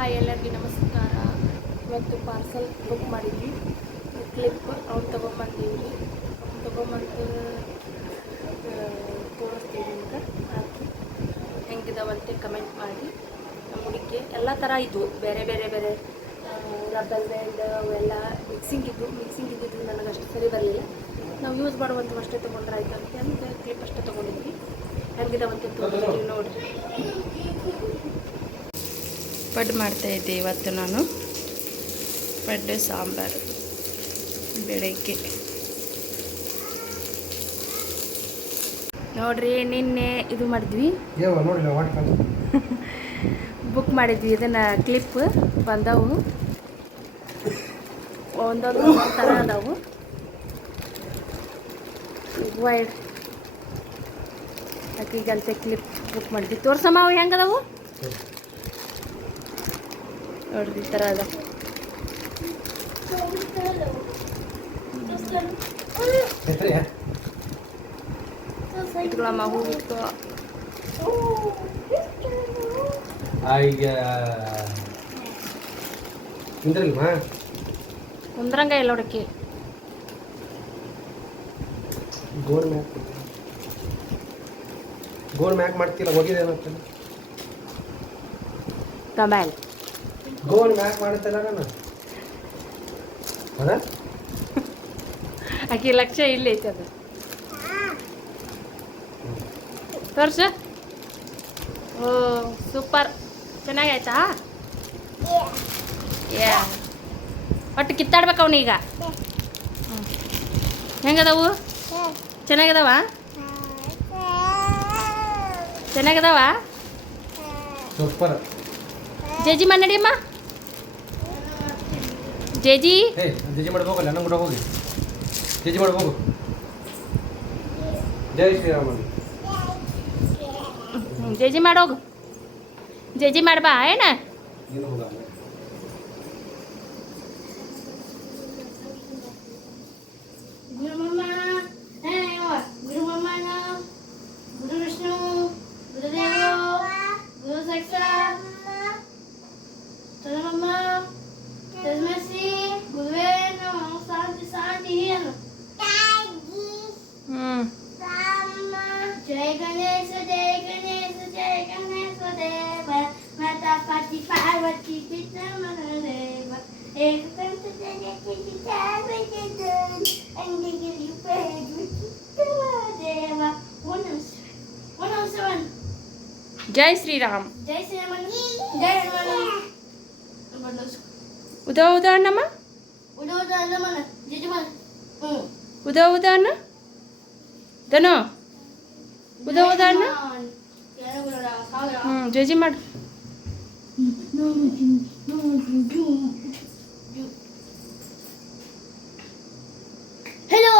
Hi ಎಲ್ಲರಿಗೂ ನಮಸ್ಕಾರ. ಇವತ್ತು ಪಾರ್ಸಲ್ ಬುಕ್ ಮಾಡಿದ್ವಿ, ಕ್ಲಿಪ್ ಅವ್ನು ತೊಗೊಂಬಂದೀವಿ. ಅವ್ನು ತೊಗೊಂಬಂದು ತೋರಿಸ್ತೀವಿ ಅಂತ ಹಾಕಿ ಹೆಂಗಿದಾವಂತೆ ಕಮೆಂಟ್ ಮಾಡಿ. ನಮ್ಮ ಹುಡುಗಿಗೆ ಎಲ್ಲ ಥರ ಇದ್ವು, ಬೇರೆ ಬೇರೆ ಬೇರೆ ರಬ್ಬರ್ ಬ್ಯಾಂಡ್ ಅವೆಲ್ಲ ಮಿಕ್ಸಿಂಗ್ ಇದ್ದಿದ್ದು ನನಗೆ ಅಷ್ಟು ಸರಿ ಬರಲಿಲ್ಲ. ನಾವು ಯೂಸ್ ಮಾಡುವಂಥ ಅಷ್ಟೇ ತೊಗೊಂಡ್ರೆ ಆಯ್ತು ಅಂತ ಕ್ಲಿಪ್ ಅಷ್ಟೇ ತೊಗೊಂಡಿದ್ವಿ. ಹೆಂಗಿದಾವಂತೆ ತೋರಿಸ್ತೀವಿ ನೋಡಿರಿ. ಪಡ್ಡು ಮಾಡ್ತಾಯಿದ್ದೆ ಇವತ್ತು ನಾನು. ಪಡ್ಡು ಸಾಂಬಾರು ಬೆಳಗ್ಗೆ ನೋಡ್ರಿ. ನಿನ್ನೆ ಇದು ಮಾಡಿದ್ವಿ, ಬುಕ್ ಮಾಡಿದ್ವಿ. ಇದನ್ನು ಕ್ಲಿಪ್ ಬಂದವು, ಒಂದೊಂದು ಥರ ಅದಾವು. ವೈಡ್ ಅಕ್ಕಿಗಂತೆ ಕ್ಲಿಪ್ ಬುಕ್ ಮಾಡಿದ್ವಿ. ತೋರ್ಸಮ್ಮ ಅವು ಹೆಂಗದವು ನೋಡ್ರಿ. ಈ ಥರ ಅದ. ಇಟ್ಕೊಳಮ್ಮ, ಹೂ ಇಟ್ಕೊ. ಕುಂದ್ರಂಗ ಎಲ್ಲ ಹೊಡಕ್ಕೆ ಗೋಲ್ ಮ್ಯಾಕ್ ಮಾಡ್ತಿಲ್ಲ, ಹೋಗಿದೇನಂತ ಕಮಾಲ್ ಗೋಲ್ ಮ್ಯಾಕ್ ಮಾಡುತ್ತಲ್ಲ ನಾನು. ಹೌದಾ? ಆಕೆ ಲಕ್ಷ ಇಲ್ಲಿ ಐತೆ ಅದು. ತೋರ್ಸ. ಓ ಸೂಪರ್, ಚೆನ್ನಾಗಾಯ್ತಾ? ಯಾ ಒಟ್ಟು ಕಿತ್ತಾಡ್ಬೇಕು ಅವನೀಗ. ಹೆಂಗದವು? ಚೆನ್ನಾಗಿದಾವ? ಚೆನ್ನಾಗಿದಾವ? ಸೂಪರ್. ಜೇಜಿ ಮನ್ನಡಿಯಮ್ಮ, ಜೇಜಿ ಜೇಜಿ ಮಾಡ್ಬೋಗಲ್ಲ, ನಂಗೆ ಕೂಡ ಹೋಗಿ ಜೇಜಿ ಮಾಡ್ಬೋಗು. ಜೈ ಶ್ರೀರಾಮ. ಜೇಜಿ ಮಾಡೋಗು, ಜೇಜಿ ಮಾಡ್ಬಾ ಏನ. जय गणेश जय गणेश देव माता पार्वती पार्वती पिता महादेव एक कंठ जगति विचार अंगिरी देव ओनम सेवन. जय श्रीराम. जय श्रीराम. जय हनुमान. उदा उदा अन्नಮ್ಮ, उदा उदा अन्नमನ ಜೇಜಮನ. ಉದಾ ಉದಾ ಅನ್ನ ದನೋ, ಉದಾ ಉದಾ ಅನ್ನ. ಜೇಜಿ ಮಾಡು. హలో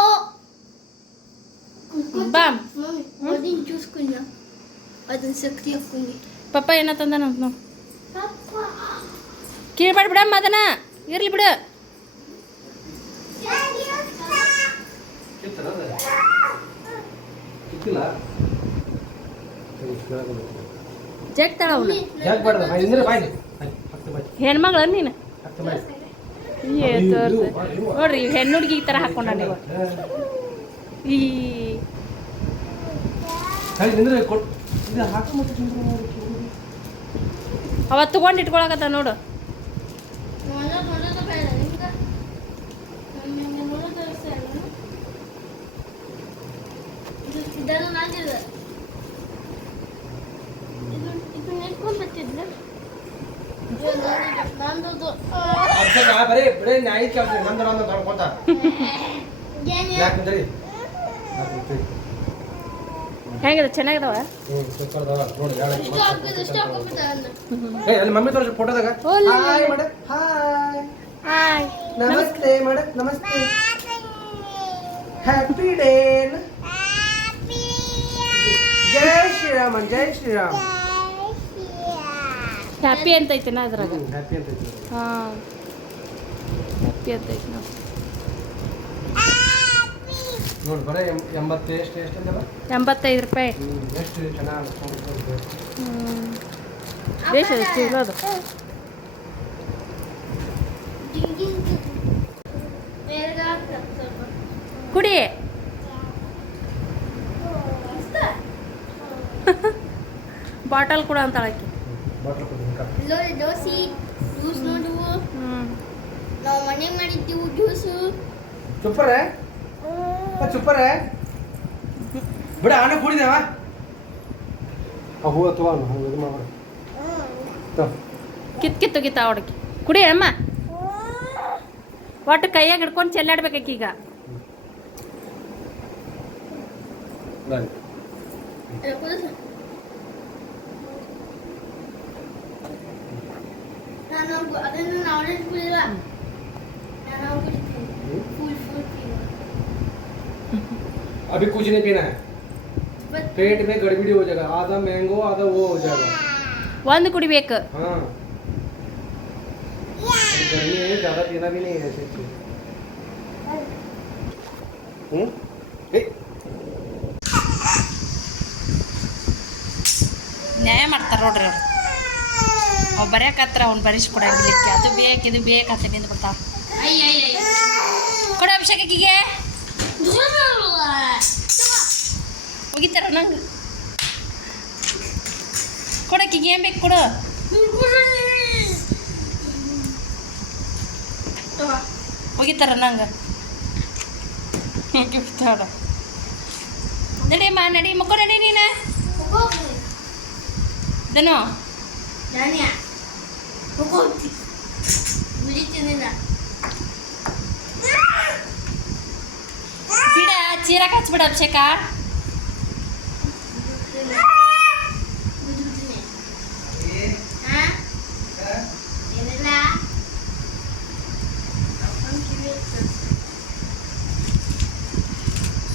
బామ్ అది చూసుకున్నా, ಅದನ್ನ ಸಕ್ತಿ ಹಾಕೊಂಡಿ. ಪಪ್ಪ ಏನ ತಂದಾನ ಅಂತ ನಾವು ಕೀಳ್ಬಾಡ್ ಬಿಡಮ್ಮ, ಅದನ್ನ ಇರ್ಲಿ ಬಿಡು. ಜಗ್ತಾಳ ಅವನು. ಹೆಣ್ಮಗಳ ನೀನು. ನೋಡ್ರಿ, ಹೆಣ್ಣು ಹುಡುಗಿ ಈ ಥರ ಹಾಕೊಂಡ ನೀವು. ಈ ಅವತ್ತು ತಗೊಂಡು ಇಟ್ಕೊಳಕತ್ತ ನೋಡು. ಹೆಂಗಿದೆ? ಚೆನ್ನಾಗಿದಾವ? ಮಮ್ಮಿ ತೋರಿಸಿ ಫೋಟೋದಾಗ. ಹಾಯ್, ನಮಸ್ತೆ ಮೇಡಮ್. ನಮಸ್ತೆ. Happy day. ಜೈ ಶ್ರೀರಾಮ. ಜೈ ಶ್ರೀರಾಮ್. ಹ್ಯಾಪಿ ಅಂತ ಐತೆನಾ ಅದ್ರಾಗ? ಹ್ಯಾಪಿ ಅಂತ ಐತಿ. ಹಾಂ, ಹ್ಯಾಪಿ ಅಂತ ಐತಿ. ನಾವು ನೋಡಿ ಬರೀ 80 ಎಷ್ಟು ಅಂತಲ್ಲ, 85 ರೂಪಾಯಿ. ಎಷ್ಟು ಚೆನ್ನಾಗಿ ಬೇಷ್ ಚಲೋ ಅದು. ಬೇರೆ ಹಾಕ್ತಾರೆ ಸ್ವಲ್ಪ. ಕುಡಿ. ಬಾಟಲ್ ಕೂಡ ಅಂತಾಳಕ್ಕೆ. ಬಾಟ್ಲ್ ಕೊಡ್ತೀನಿ ಕಪ್. ಇಲ್ಲೋರಿ ದೋಸೆ ಜ್ಯೂಸ್ ನೋಡುವು ಹ್ಞೂ ನಾವು ಮನೆಗೆ ಮಾಡಿದ್ದೀವಿ ಜ್ಯೂಸು. ಚುಪ್ಪರೆ ಚುಪ್ಪರೆ ಬಿಡ ಆನೆ ಕುಡಿದೇವ ಹೂವು ಅಥವಾ ಇದು ಮಾಡಿ ಕಿತ್ತು ಕಿತ್ತ ಹುಡುಕಿ ಕುಡಿ ಅಮ್ಮ. ಒಟ್ಟು ಕೈಯಾಗ ಹಿಡ್ಕೊಂಡು ಚೆಲ್ಲಾಡ್ಬೇಕೀಗ. ನಾನು ಅದನ್ನು ಆರೆಂಜ್ ಕುಡಿಲ್ಲ. ನಾನು ಕುಡಿತೀನಿ ಫುಲ್ ಕುಡಿತೀನಿ. अभी कुछ नहीं पीना है बस पेट में गड़बड़ी हो जाएगा आधा मैंगो आधा वो हो जाएगा ಒಂದು ಕುಡಿಬೇಕು. हाँ अभी गर्मी है ज़्यादा पीना भी नहीं है ऐसे चीज ए ನ್ಯಾಯ ಮಾಡ್ತಾರೆ ನೋಡ್ರಿ ಅವ್ರು. ಅವ್ ಬರ್ಯಾಕತ್ರ ಅವ್ನು ಬರಿಸ್ಕೊಡಂಗಿಲ್ಲಕ್ಕೆ ಅದು ಬೇಕು ಇದು ಬೇಕಂತ ನಿಂದು ಬಿಡ್ತಾವ. ಕೊಡ ಅಭಿಷೇಕಿಗೆ ಹೋಗಿತ್ತಾರ ನಂಗೆ ಕೊಡಕ್ಕಿಗೆ ಏನು ಬೇಕು ಕೊಡು. ಹೋಗಿತ್ತಾರ ನಂಗೆ ಹೋಗಿರ್ತಾಳ. ನಡಿಯಮ್ಮ ನಡಿ ಮಕ್ಕೋ ನಡಿ ನೀನು ದನು ನಾನ್ಯಾ ಹೋಗೋತಿ ಬಿಡಿತೀನಿ ನಾ ಬಿಡ ಚೀರ ಹಚ್ಬಿಡ ಅಭಿಷೇಕ.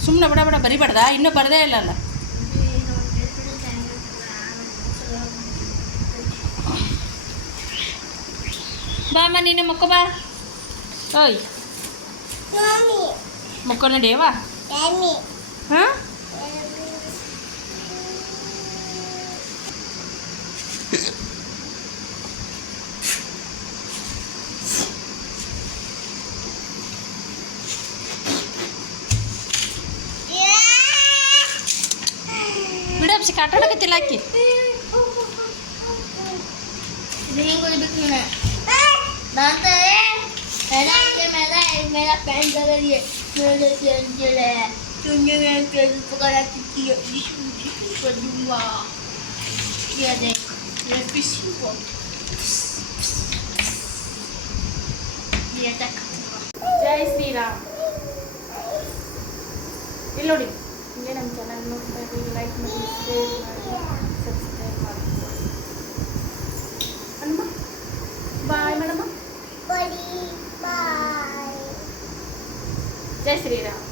ಸುಮ್ಮನೆ ಬಿಡ ಬಿಡ ಬರಿಬಾರ್ದ ಇನ್ನೂ ಬರದೇ ಇಲ್ಲಲ್ಲ. ಬಾ ಅಮ್ಮ ನೀನು ಮಕ್ಕೋ ಬಾ. ಓಯ್ ಮಕ್ಕೋ ನಡಿಯವಾ. ಹಾಂ ಬಿಡ ಅಭಿಷೇಕ ಆಟ ಆಡಕತ್ತಿಲ್ಲ ಆಕಿ. मेरा पैंट कर रही है मेरे चंचल है तुझे मैं पेड़ पकड़ा कितनी कर दूंगा ये देख ये फिशिंग पॉट ये तक ಜೈ ಶ್ರೀರಾಮ್. ಇಲ್ಲಿ ನೋಡಿ ಹಿಂಗೆ ನಮ್ಮ ಚಾನಲ್ ನೋಡ್ತಾ ಇದ್ದೀವಿ. ಲೈಕ್ ಮಾಡಿ ಶೇರ್ ಮಾಡಿ ಸಬ್ಸ್ಕ್ರೈಬ್ ಮಾಡಿ. ಅಮ್ಮ ಬಾಯ್ ಮೇಡಮ್ಮ. बड़ी बाय ಜೈ ಶ್ರೀರಾಮ್.